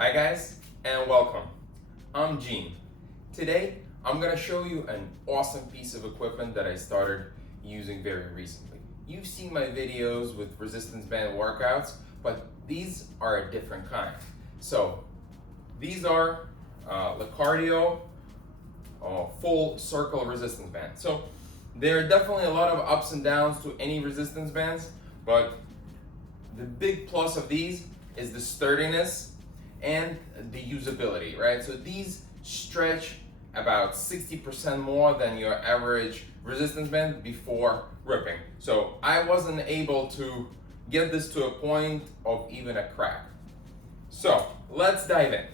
Hi guys, and welcome. I'm Gene. Today, I'm gonna show you an awesome piece of equipment that I started using very recently. You've seen my videos with resistance band workouts, but these are a different kind. So, these are LECARDIO full circle resistance bands. So, there are definitely a lot of ups and downs to any resistance bands, but the big plus of these is the sturdiness and the usability, right? So these stretch about 60% more than your average resistance band before ripping. So I wasn't able to get this to a point of even a crack. So let's dive in.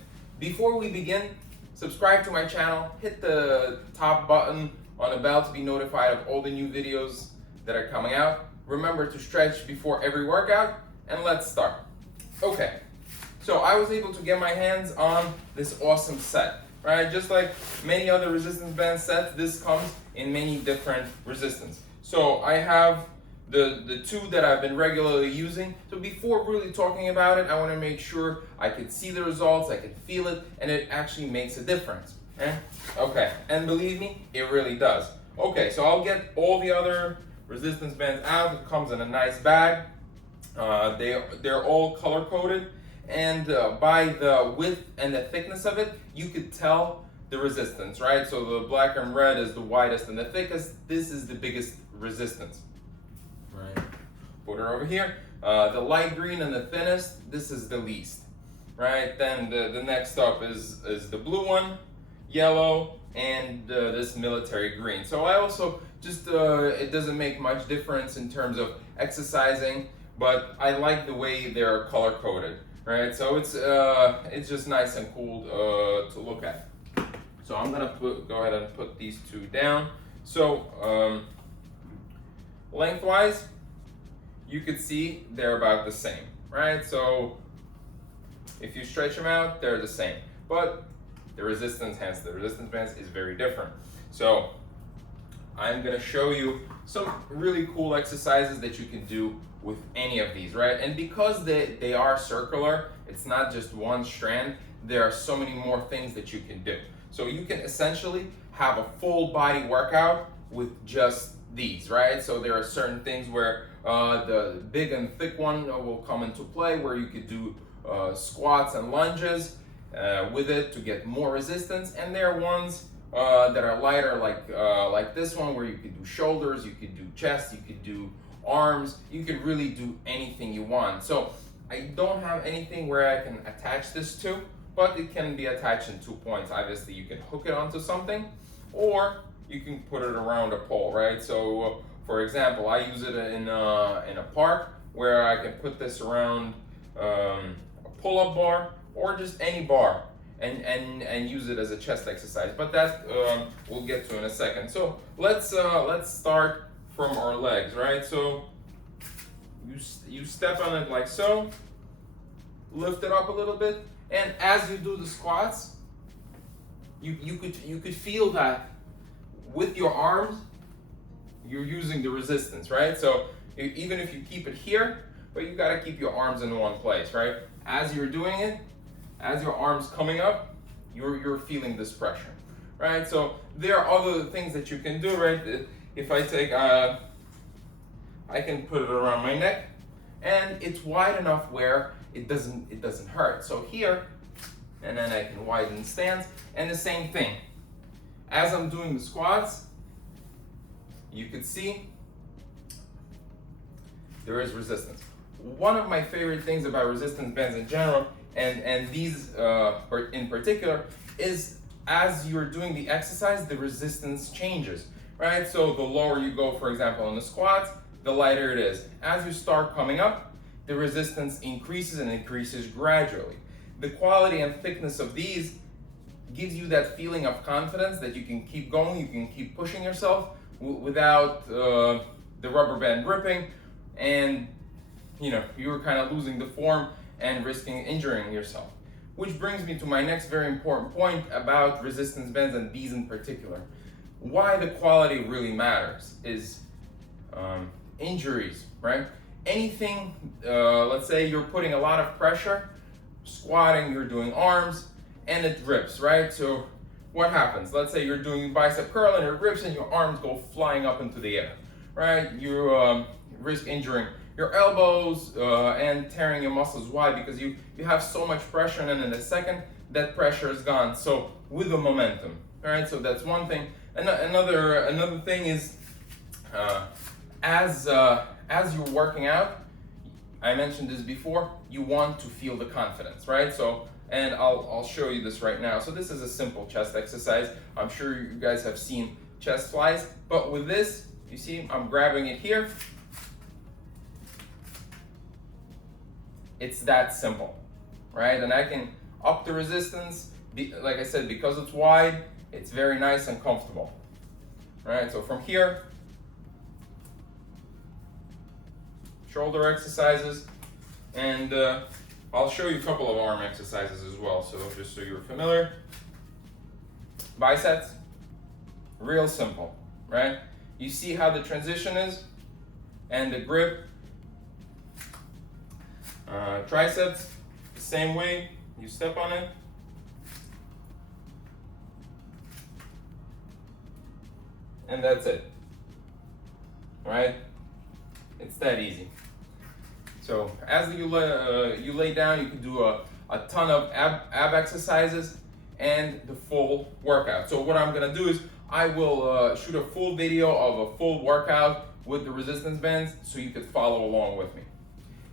Before we begin, subscribe to my channel, hit the top button on the bell to be notified of all the new videos that are coming out. Remember to stretch before every workout, and let's start. Okay. So I was able to get my hands on this awesome set, right? Just like many other resistance band sets, this comes in many different resistance. So I have the two that I've been regularly using. So before really talking about it, I want to make sure I can see the results, I can feel it, and it actually makes a difference. Okay, and believe me, it really does. Okay, so I'll get all the other resistance bands out. It comes in a nice bag. They're all color coded. And by the width and the thickness of it, you could tell the resistance, right? So the black and red is the widest and the thickest. This is the biggest resistance, right? Put her over here. The light green and the thinnest, this is the least, right? Then the next up is the blue one, yellow, and this military green. So I also just, it doesn't make much difference in terms of exercising, but I like the way they're color coded. Right, so it's just nice and cool to look at. So I'm gonna go ahead and put these two down. So lengthwise, you could see they're about the same, right? So if you stretch them out, they're the same. But the resistance, hence the resistance bands, is very different. So I'm gonna show you some really cool exercises that you can do with any of these, right? And because they are circular, it's not just one strand, there are so many more things that you can do. So you can essentially have a full body workout with just these, right? So there are certain things where the big and thick one will come into play, where you could do squats and lunges with it to get more resistance. And there are ones that are lighter, like this one, where you could do shoulders, you could do chest, you could do arms, you could really do anything you want. So I don't have anything where I can attach this to, but it can be attached in 2 points. Obviously you can hook it onto something, or you can put it around a pole, right? So for example, I use it in a park where I can put this around a pull-up bar or just any bar and use it as a chest exercise, but that we'll get to in a second. So let's start from our legs, right? So you step on it like so, lift it up a little bit, and as you do the squats, you could feel that with your arms, you're using the resistance, right? So even if you keep it here, but you gotta keep your arms in one place, right? As you're doing it, as your arms coming up, you're feeling this pressure, right? So there are other things that you can do, right? If I take, I can put it around my neck, and it's wide enough where it doesn't hurt. So here, and then I can widen the stance, and the same thing. As I'm doing the squats, you can see there is resistance. One of my favorite things about resistance bands in general, and these in particular, is as you're doing the exercise, the resistance changes, right? So the lower you go, for example, in the squats, the lighter it is. As you start coming up, the resistance increases and increases gradually. The quality and thickness of these gives you that feeling of confidence that you can keep going, you can keep pushing yourself without the rubber band ripping, and you're kind of losing the form and risking injuring yourself. Which brings me to my next very important point about resistance bands, and these in particular. Why the quality really matters is injuries, right? Anything, let's say you're putting a lot of pressure squatting, you're doing arms, and it rips, right? So what happens? Let's say you're doing bicep curl and it rips and your arms go flying up into the air, right? You risk injuring your elbows and tearing your muscles. Why? Because you have so much pressure, and then in a second, that pressure is gone. So with the momentum, all right? So that's one thing. Another thing is, as you're working out, I mentioned this before, you want to feel the confidence, right? So, and I'll show you this right now. So this is a simple chest exercise. I'm sure you guys have seen chest flies, but with this, you see, I'm grabbing it here. It's that simple, right? And I can up the resistance, like I said, because it's wide, it's very nice and comfortable, right? So from here, shoulder exercises, and I'll show you a couple of arm exercises as well, so just so you're familiar. Biceps, real simple, right? You see how the transition is and the grip. Triceps, the same way, you step on it. And that's it, right? It's that easy. So as you lay down, you can do a ton of ab exercises and the full workout. So what I'm gonna do is I will shoot a full video of a full workout with the resistance bands so you could follow along with me.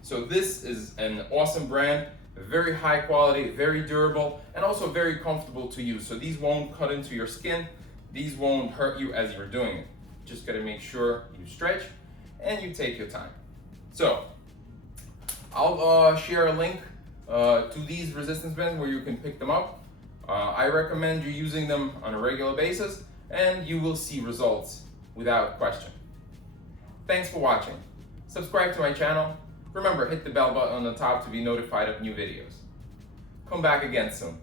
So this is an awesome brand, very high quality, very durable, and also very comfortable to use. So these won't cut into your skin, these won't hurt you as you're doing it. Just gotta make sure you stretch and you take your time. So I'll share a link to these resistance bands where you can pick them up. I recommend you using them on a regular basis, and you will see results without question. Thanks for watching. Subscribe to my channel. Remember, hit the bell button on the top to be notified of new videos. Come back again soon.